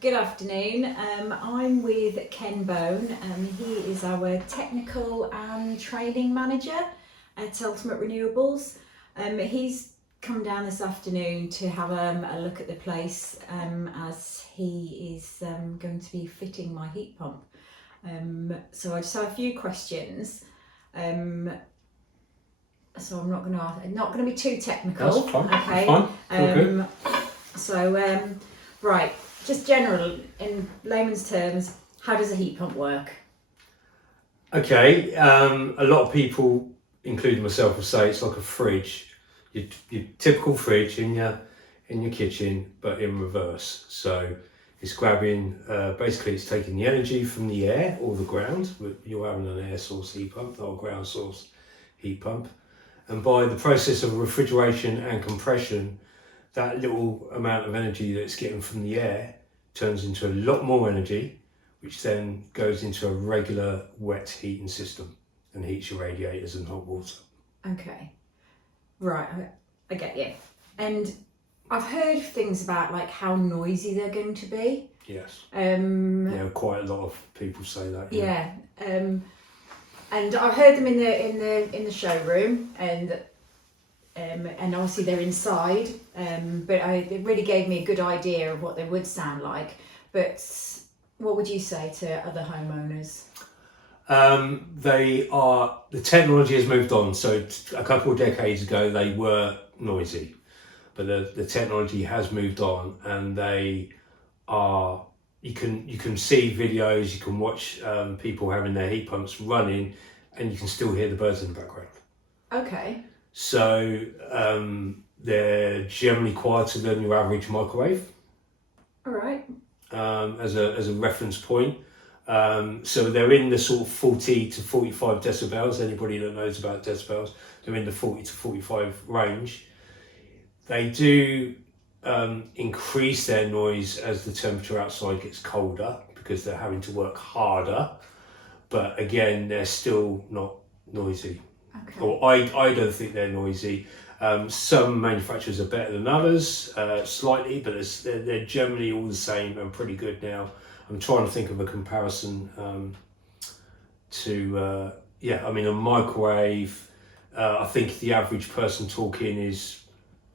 Good afternoon. I'm with Ken Bone. He is our technical and training manager at Ultimate Renewables. He's come down this afternoon to have a look at the place as he is going to be fitting my heat pump. So I just have a few questions. So I'm not going to be too technical. That's fine. Okay. Fine. So right. Just general, in layman's terms, how does a heat pump work? Okay, a lot of people, including myself, will say it's like a fridge. Your typical fridge in your kitchen, but in reverse. So it's grabbing, basically it's taking the energy from the air or the ground. You're having an air source heat pump, not a ground source heat pump. And by the process of refrigeration and compression, that little amount of energy that it's getting from the air turns into a lot more energy, which then goes into a regular wet heating system and heats your radiators and hot water. Okay, right, I get you. And I've heard things about like how noisy they're going to be. Yes. Yeah, quite a lot of people say that. Yeah. And I've heard them in the showroom, and obviously they're inside, but it really gave me a good idea of what they would sound like. But what would you say to other homeowners? The technology has moved on. So a couple of decades ago they were noisy, but the technology has moved on, and they are. You can see videos, you can watch people having their heat pumps running, and you can still hear the birds in the background. Okay. So they're generally quieter than your average microwave. All right. As a reference point. So they're in the sort of 40 to 45 decibels. Anybody that knows about decibels, they're in the 40 to 45 range. They do increase their noise as the temperature outside gets colder because they're having to work harder. But again, they're still not noisy. Okay. Or I don't think they're noisy. Some manufacturers are better than others, slightly, but they're generally all the same and pretty good now. I'm trying to think of a comparison to a microwave. I think the average person talking is,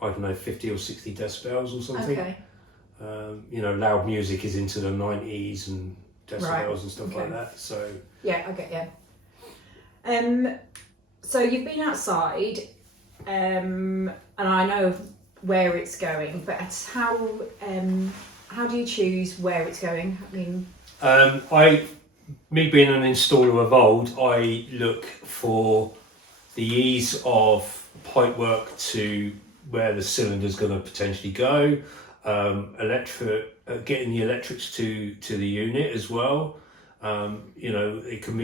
I don't know, 50 or 60 decibels or something. Okay. Loud music is into the 90s and decibels Right. and stuff like that. So yeah, I get you. So you've been outside, and I know where it's going, but how do you choose where it's going? I mean, me being an installer of old, I look for the ease of pipe work to where the cylinder's going to potentially go, getting the electrics to the unit as well. It can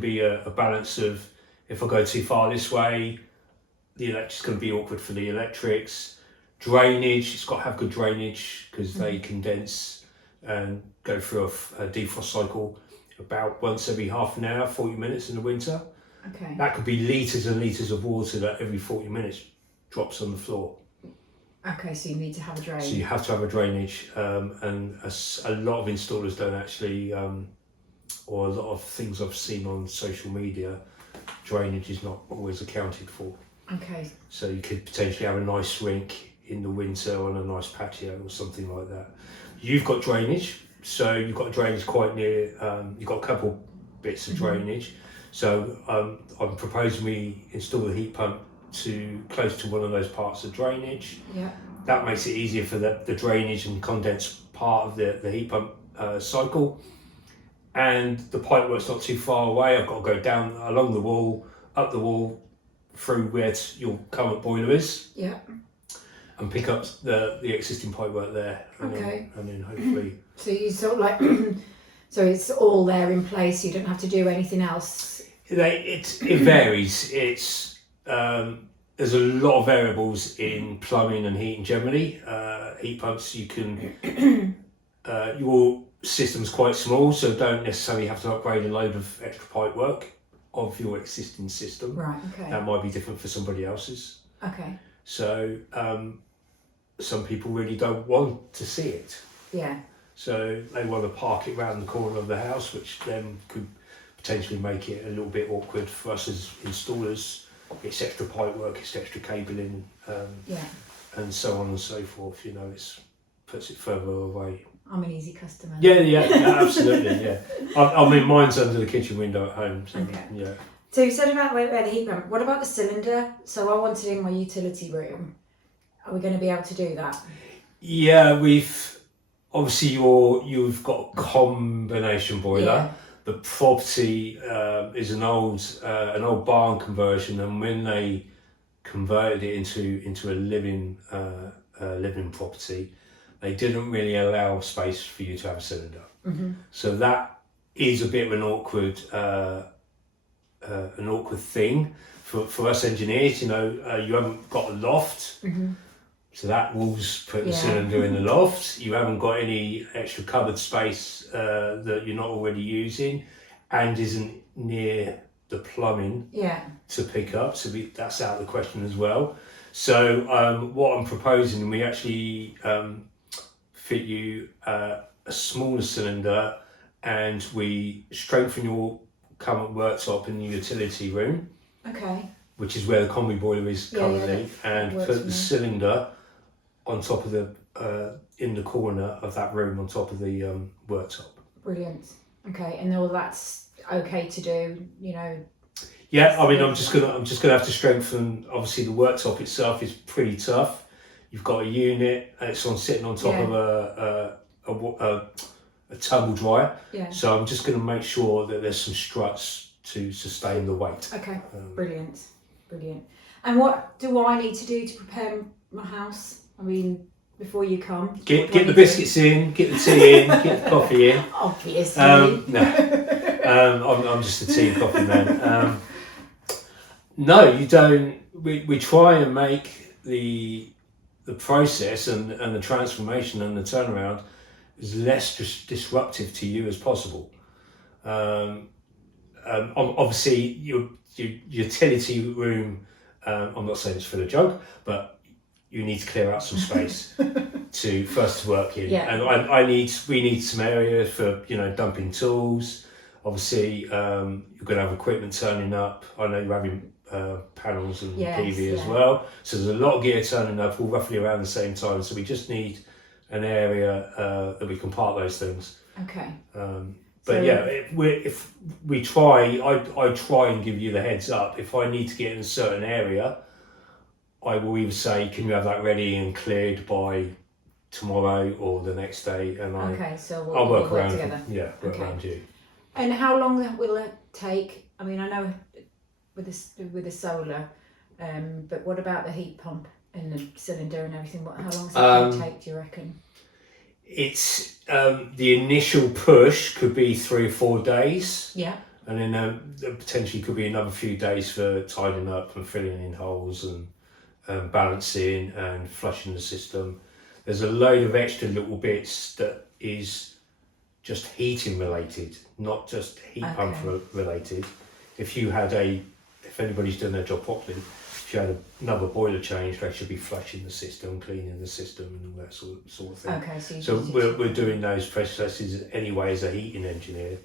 be a balance of, if I go too far this way, the electric's going to be awkward for the electrics. Drainage, it's got to have good drainage because they condense and go through a defrost cycle about once every half an hour, 40 minutes in the winter. okay. That could be litres and litres of water that every 40 minutes drops on the floor. Okay, so you need to have a drain. So you have to have a drainage, and a lot of installers don't actually, or a lot of things I've seen on social media, drainage is not always accounted for. Okay. So you could potentially have a nice rink in the winter on a nice patio or something like that. You've got drainage, so you've got drainage quite near, you've got a couple bits of drainage. So I'm proposing we install the heat pump close to one of those parts of drainage. Yeah. That makes it easier for the drainage and condense part of the heat pump cycle. And the pipe work's not too far away. I've got to go down along the wall, up the wall, through where your current boiler is. Yeah. And pick up the existing pipe work there. Okay. And then hopefully. So you sort of like, so it's all there in place. You don't have to do anything else. It varies. It's there's a lot of variables in plumbing and heating generally. Heat pumps, you can your system's quite small, so don't necessarily have to upgrade a load of extra pipe work of your existing system. Right. Okay. That might be different for somebody else's. Okay. So some people really don't want to see it. Yeah. So they want to park it round the corner of the house, which then could potentially make it a little bit awkward for us as installers. It's extra pipe work, it's extra cabling, and so on and so forth. It puts it further away. I'm an easy customer. Yeah, absolutely, yeah. I mean, mine's under the kitchen window at home. So, Okay. Yeah. So you said about the heat pump. What about the cylinder? So I wanted in my utility room. Are we going to be able to do that? Yeah, we've obviously you've got a combination boiler. Yeah. The property is an old barn conversion, and when they converted it into a living property, they didn't really allow space for you to have a cylinder. Mm-hmm. So that is a bit of an awkward thing for us engineers. You haven't got a loft. Mm-hmm. So that rules put the cylinder in the loft. You haven't got any extra cupboard space that you're not already using, and isn't near the plumbing to pick up. So that's out of the question as well. So what I'm proposing, we actually fit you a smaller cylinder, and we strengthen your current worktop in the utility room. Okay. Which is where the combi boiler is currently, and put the cylinder on top of in the corner of that room, on top of the worktop. Brilliant. Okay, and all that's okay to do, Yeah, I mean, I'm just gonna have to strengthen. Obviously, the worktop itself is pretty tough. You've got a unit, and it's sitting on top of a tumble dryer. Yeah. So I'm just gonna make sure that there's some struts to sustain the weight. Okay. Brilliant. And what do I need to do to prepare my house? I mean, before you come, get the biscuits in, get the tea in, get the coffee in. Obviously. No, I'm just a tea and coffee man. No, you don't. We try and make the process and the transformation and the turnaround as less disruptive to you as possible. Obviously, your utility room. I'm not saying it's full of junk, but you need to clear out some space to work in. Yeah. And we need some area for dumping tools. Obviously, you're going to have equipment turning up. I know you're having panels and PV as well. So there's a lot of gear turning up all roughly around the same time. So we just need an area that we can park those things. Okay. If we try, I try and give you the heads up. If I need to get in a certain area, I will either say, can you have that ready and cleared by tomorrow or the next day? And I'll work around together. Around you. And how long will it take? I mean, I know with the solar, but what about the heat pump and the cylinder and everything? How long is it going to take, do you reckon? It's the initial push could be 3 or 4 days. Yeah. And then there potentially could be another few days for tidying up and filling in holes and balancing and flushing the system. There's a load of extra little bits that is just heating related, not just heat pump related. If anybody's done their job properly, if you had another boiler change, they should be flushing the system, cleaning the system, and all that sort of thing. Okay, so we're doing those processes anyway as a heating engineer.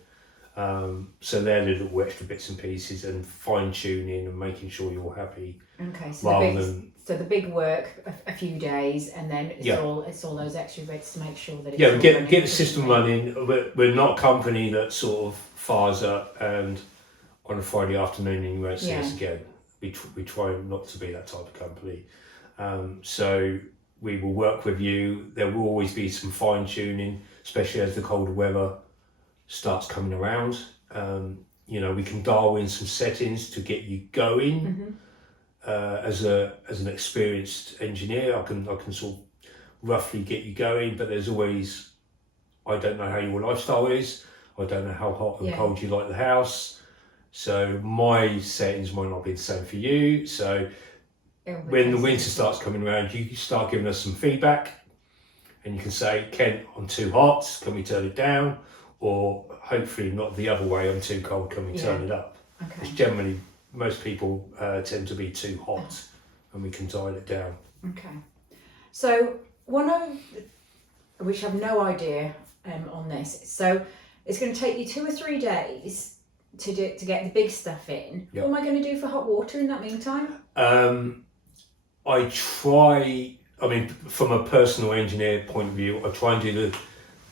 So they're the little extra bits and pieces and fine tuning and making sure you're happy. Okay, so the big work a few days, and then it's all those extra bits to make sure that it's we get the system running. We're not a company that sort of fires up and on a Friday afternoon and you won't see us again. We try not to be that type of company. So we will work with you. There will always be some fine tuning, especially as the colder weather starts coming around. We can dial in some settings to get you going. Mm-hmm. As an experienced engineer, I can sort of roughly get you going, but there's always, I don't know how your lifestyle is. I don't know how hot and cold you like the house. So my settings might not be the same for you. So when the winter starts coming around, you start giving us some feedback, and you can say, Ken, I'm too hot, can we turn it down? Or hopefully not the other way, I'm too cold, can we turn it up? Okay. It's generally, most people tend to be too hot, and we can dial it down. Okay. So one of which I've no idea on this. So it's going to take you 2 or 3 days to get the big stuff in. Yep. What am I going to do for hot water in that meantime? I try. I mean, from a personal engineer point of view, I try and do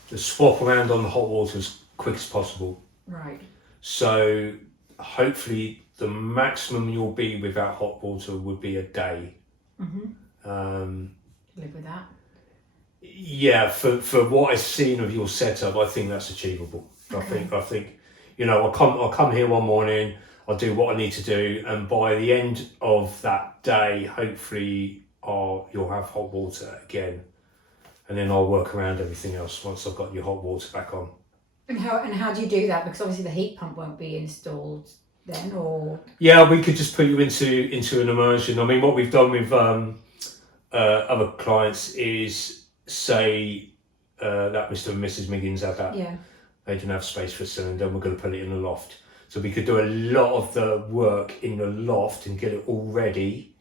the swap around on the hot water as quick as possible. Right. So hopefully the maximum you'll be without hot water would be a day. Live with that. Yeah, for what I've seen of your setup, I think that's achievable. Okay. I think, I'll come here one morning, I'll do what I need to do, and by the end of that day, hopefully, you'll have hot water again, and then I'll work around everything else once I've got your hot water back on. And how do you do that? Because obviously the heat pump won't be installed then, or Yeah, we could just put you into an immersion. I mean, what we've done with other clients is say that Mr. and Mrs. Miggins had that. yeah. They didn't have space for a cylinder, we're going to put it in the loft. So we could do a lot of the work in the loft and get it all ready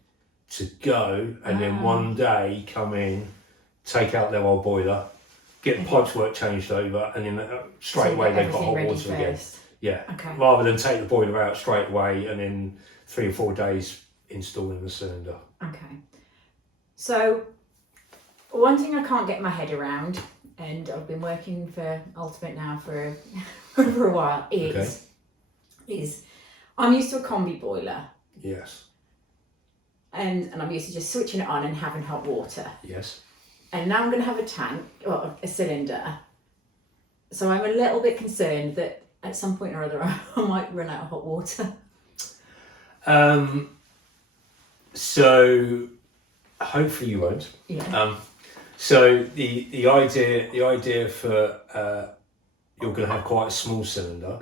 to go, and then one day come in, take out their old boiler, get the pipes work changed over, and then straight away they've got hot water again. Yeah. Okay. Rather than take the boiler out straight away and then 3 or 4 days installing the cylinder. Okay. So one thing I can't get my head around, and I've been working for Ultimate now for for a while, is I'm used to a combi boiler. Yes. And I'm used to just switching it on and having hot water. Yes. And now I'm going to have a tank, or a cylinder. So I'm a little bit concerned that at some point or other I might run out of hot water. So hopefully you won't. Yeah. So the idea for you're going to have quite a small cylinder.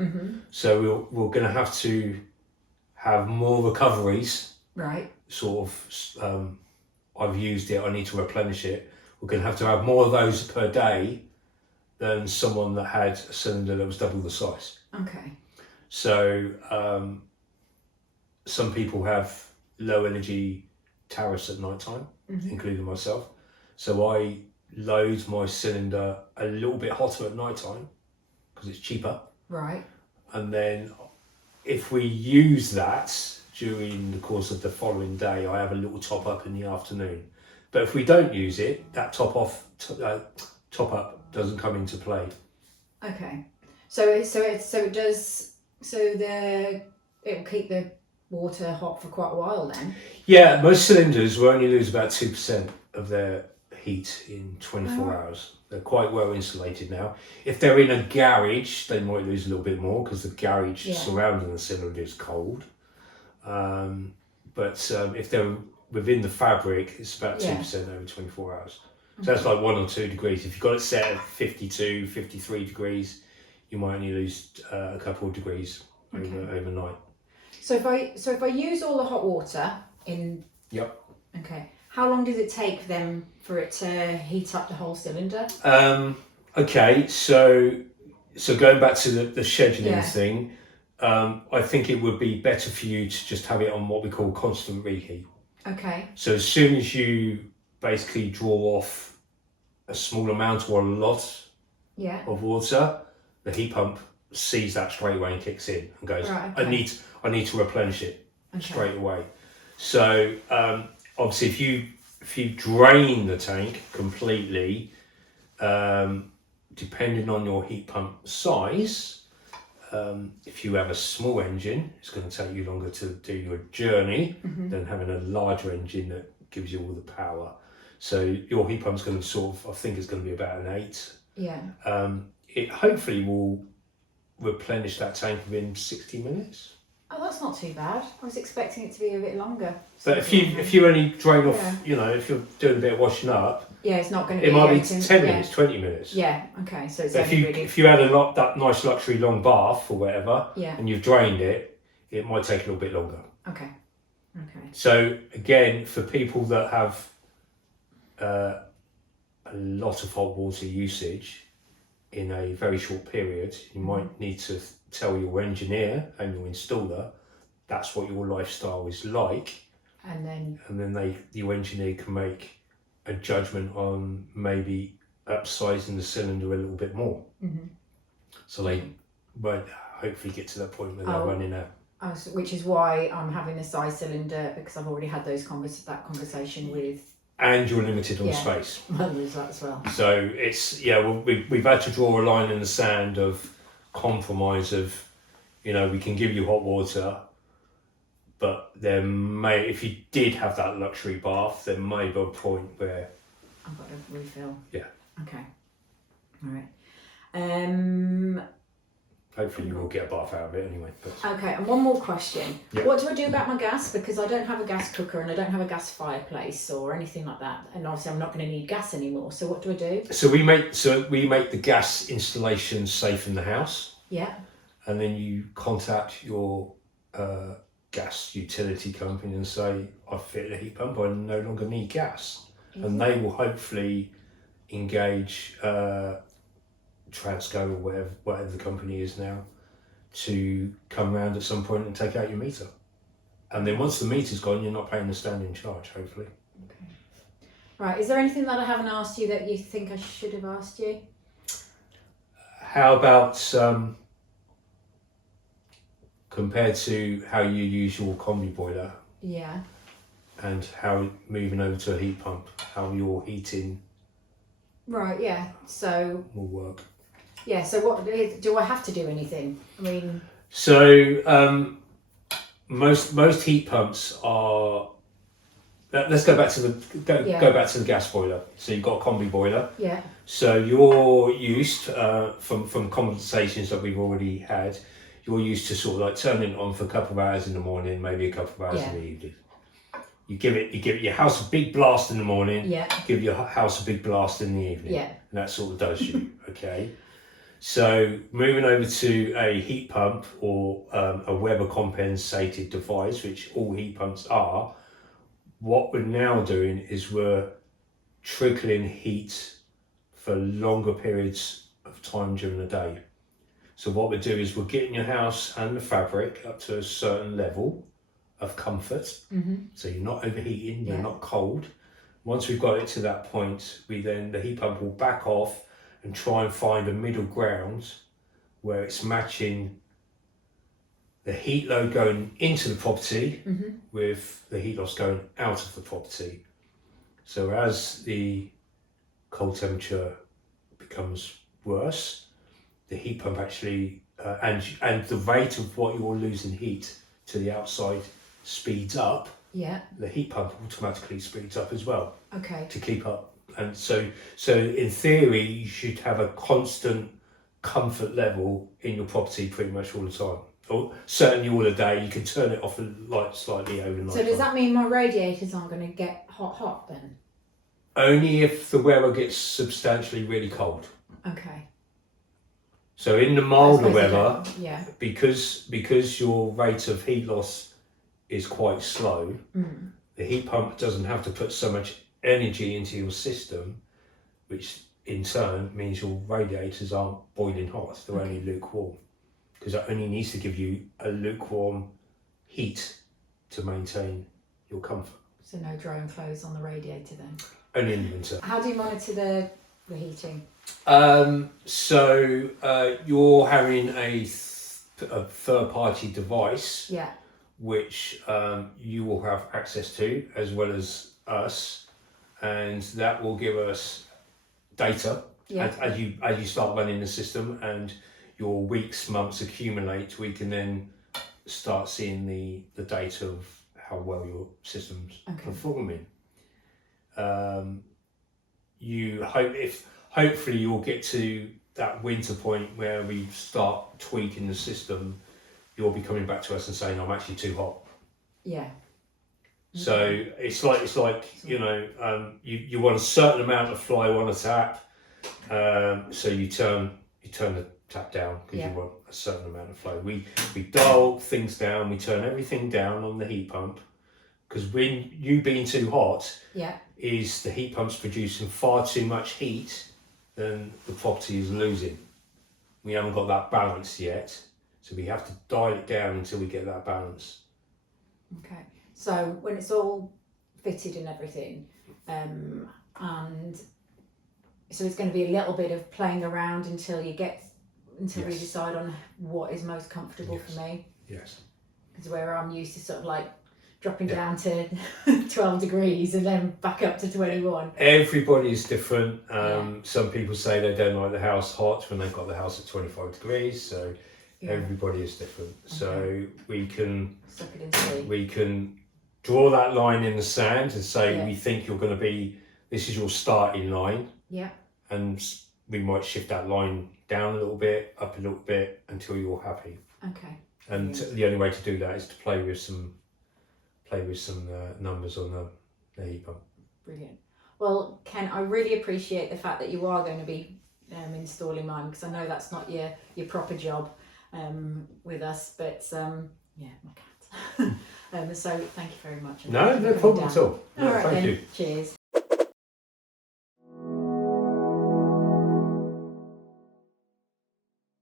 So we're going to have to have more recoveries. Right. Sort of, I've used it, I need to replenish it. We're going to have more of those per day than someone that had a cylinder that was double the size. Okay. So some people have low energy tariffs at night time, including myself. So I load my cylinder a little bit hotter at night time because it's cheaper. Right. And then if we use that during the course of the following day, I have a little top up in the afternoon. But if we don't use it, that top up doesn't come into play. Okay. It'll keep the water hot for quite a while then. Yeah, most cylinders will only lose about 2% of their heat in 24 hours. They're quite well insulated now. If they're in a garage, they might lose a little bit more because the garage surrounding the cylinder is cold. But if they're within the fabric, it's about 2% over 24 hours. So that's like 1 or 2 degrees. If you've got it set at 52, 53 degrees, you might only lose a couple of degrees overnight. So if I use all the hot water in... Yep. Okay. How long does it take then for it to heat up the whole cylinder? Okay, so going back to the scheduling thing, I think it would be better for you to just have it on what we call constant reheat. Okay. So as soon as you basically draw off a small amount or a lot of water, the heat pump sees that straight away and kicks in and goes, I need to replenish it straight away. So obviously if you drain the tank completely, depending on your heat pump size, if you have a small engine, it's going to take you longer to do your journey than having a larger engine that gives you all the power. So your heat pump's going to I think it's going to be about an 8. Yeah. It hopefully will replenish that tank within 60 minutes. Oh, that's not too bad. I was expecting it to be a bit longer. But if you only drain off, if you're doing a bit of washing up, it's not going to be. It might be 10 minutes, 20 minutes. Yeah. Okay. So it's if you had that nice luxury long bath or whatever, and you've drained it, it might take a little bit longer. Okay. Okay. So again, for people that have a lot of hot water usage in a very short period, you might need to tell your engineer and your installer that's what your lifestyle is like, and then your engineer can make a judgment on maybe upsizing the cylinder a little bit more. Mhm. So they won't hopefully get to that point where they're Oh. running out. Which is why I'm having the size cylinder, because I've already had that conversation with. And you're limited on space. Well, there's that as well. So it's, we've had to draw a line in the sand of compromise of, we can give you hot water, but if you did have that luxury bath, there may be a point where I've got to refill. Yeah. Okay. All right. Hopefully you will get a bath out of it anyway. But. Okay, and one more question. Yeah. What do I do about my gas? Because I don't have a gas cooker and I don't have a gas fireplace or anything like that. And obviously I'm not going to need gas anymore. So what do I do? So we make the gas installation safe in the house. Yeah. And then you contact your gas utility company and say, I fitted a heat pump, I no longer need gas. And they will hopefully engage Transco or whatever the company is now to come around at some point and take out your meter. And then once the meter's gone, you're not paying the standing charge, hopefully. Okay. Right, is there anything that I haven't asked you that you think I should have asked you? How about compared to how you use your combi boiler? Yeah. And how moving over to a heat pump, how your heating Right, yeah. So will work. Yeah, so what do I have to do anything? I mean, so most heat pumps are. Let's go back to go back to the gas boiler. So you've got a combi boiler. Yeah. So you're used from conversations that we've already had. You're used to sort of like turning it on for a couple of hours in the morning, maybe a couple of hours in the evening. You give your house a big blast in the morning. Yeah. Give your house a big blast in the evening. Yeah. And that sort of does you. Okay. So moving over to a heat pump or a Weber compensated device, which all heat pumps are, what we're now doing is we're trickling heat for longer periods of time during the day. So what we do is we're getting your house and the fabric up to a certain level of comfort. Mm-hmm. So you're not overheating, you're not cold. Once we've got it to that point, the heat pump will back off and try and find a middle ground where it's matching the heat load going into the property with the heat loss going out of the property. So as the cold temperature becomes worse, the heat pump actually, and the rate of what you're losing heat to the outside speeds up, the heat pump automatically speeds up as well. Okay. To keep up. And so in theory, you should have a constant comfort level in your property pretty much all the time. Or certainly all the day. You can turn it off and light slightly overnight. So does that mean my radiators aren't going to get hot then? Only if the weather gets substantially really cold. Okay. So in the milder I suppose weather, because your rate of heat loss is quite slow, the heat pump doesn't have to put so much energy into your system, which in turn means your radiators aren't boiling hot, they're only lukewarm, because it only needs to give you a lukewarm heat to maintain your comfort. So no drying clothes on the radiator then? Only in the winter. How do you monitor the heating? So you're having a third-party device, which you will have access to, as well as us, and that will give us data as you start running the system, and your weeks, months accumulate. We can then start seeing the data of how well your system's performing. Hopefully you'll get to that winter point where we start tweaking the system. You'll be coming back to us and saying, I'm actually too hot. Yeah. So it's like you want a certain amount of flow on a tap, so you turn the tap down because you want a certain amount of flow. We dial things down, we turn everything down on the heat pump, because when you being too hot, is the heat pump's producing far too much heat than the property is losing. We haven't got that balance yet, so we have to dial it down until we get that balance. Okay. So when it's all fitted and everything, and So it's going to be a little bit of playing around until we Yes. decide on what is most comfortable for me. Yes. Because where I'm used to sort of like dropping Yeah. down to 12 degrees and then back up to 21. Everybody is different. Yeah. Some people say they don't like the house hot when they've got the house at 25 degrees. So Yeah. everybody is different. So we can Suck it and see. we can draw that line in the sand and say Yeah. we think you're going to be, this is your starting line, Yeah. and we might shift that line down a little bit, up a little bit until you're happy. Okay. And the only way to do that is to play with some numbers on the heat pump. Brilliant. Well, Ken, I really appreciate the fact that you are going to be installing mine, because I know that's not your proper job with us, but yeah, my cat. So thank you very much. No problem at all. All right, Thank then. you. Cheers.